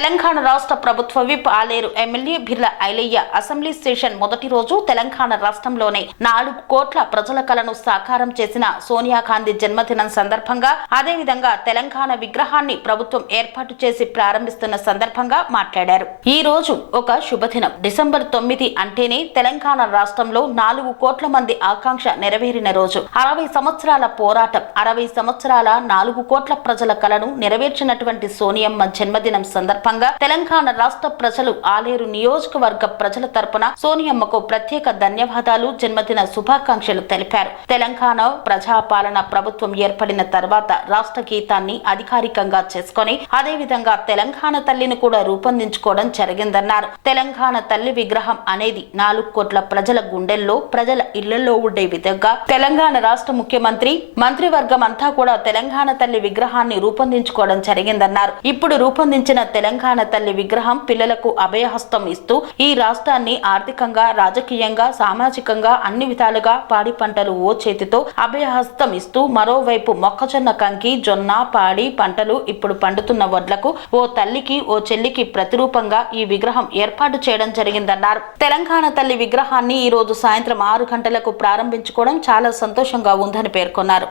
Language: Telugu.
తెలంగాణ రాష్ట్ర ప్రభుత్వ whip Aleru MLA Birla Ailaiah assembly session మొదటి రోజు తెలంగాణ రాష్ట్రంలోనే 4 కోట్ల ప్రజల కలను సాకారం చేసిన సోనియా గాంధీ జన్మదినం సందర్భంగా అదేవిధంగా తెలంగాణ విగ్రహాన్ని ప్రభుత్వం ఏర్పాటు చేసి ప్రారంభిస్తున్న సందర్భంగా మాట్లాడారు. ఈ రోజు ఒక శుభదినం. డిసెంబర్ 9 అంటేనే తెలంగాణ రాష్ట్రంలో 4 కోట్ల మంది ఆకాంక్ష నెరవేరిన రోజు. 60 సంవత్సరాల పోరాటం, 60 సంవత్సరాల 4 కోట్ల ప్రజల కలను నెరవేర్చినటువంటి సోనియమ్మ జన్మదినం సందర్భంగా తెలంగాణ రాష్ట్ర ప్రజలు ఆలేరు నియోజకవర్గ ప్రజల తరపున సోనియమ్మకు ప్రత్యేక ధన్యవాదాలు, జన్మదిన శుభాకాంక్షలు తెలిపారు. తెలంగాణ ప్రజాపాలన ప్రభుత్వం ఏర్పడిన తర్వాత రాష్ట్ర గీతాన్ని అధికారికంగా చేసుకుని అదేవిధంగా తెలంగాణ తల్లిని కూడా రూపొందించుకోవడం జరిగిందన్నారు. తెలంగాణ తల్లి విగ్రహం అనేది 4 కోట్ల ప్రజల గుండెల్లో, ప్రజల ఇళ్లలో ఉండే విధంగా తెలంగాణ రాష్ట్ర ముఖ్యమంత్రి, మంత్రివర్గం అంతా కూడా తెలంగాణ తల్లి విగ్రహాన్ని రూపొందించుకోవడం జరిగిందన్నారు. ఇప్పుడు రూపొందించిన తెలంగాణ తల్లి విగ్రహం పిల్లలకు అభయహస్తం ఇస్తూ ఈ రాష్ట్రాన్ని ఆర్థికంగా, రాజకీయంగా, సామాజికంగా అన్ని విధాలుగా పాడి పంటలు ఓ చేతితో అభయహస్తం ఇస్తూ మరోవైపు మొక్కజొన్న, కంకి, జొన్న, పాడి పంటలు ఇప్పుడు పండుతున్న వడ్లకు ఓ తల్లికి, ఓ చెల్లికి ప్రతిరూపంగా ఈ విగ్రహం ఏర్పాటు చేయడం జరిగిందన్నారు. తెలంగాణ తల్లి విగ్రహాన్ని ఈ రోజు సాయంత్రం 6 గంటలకు ప్రారంభించుకోవడం చాలా సంతోషంగా ఉందని పేర్కొన్నారు.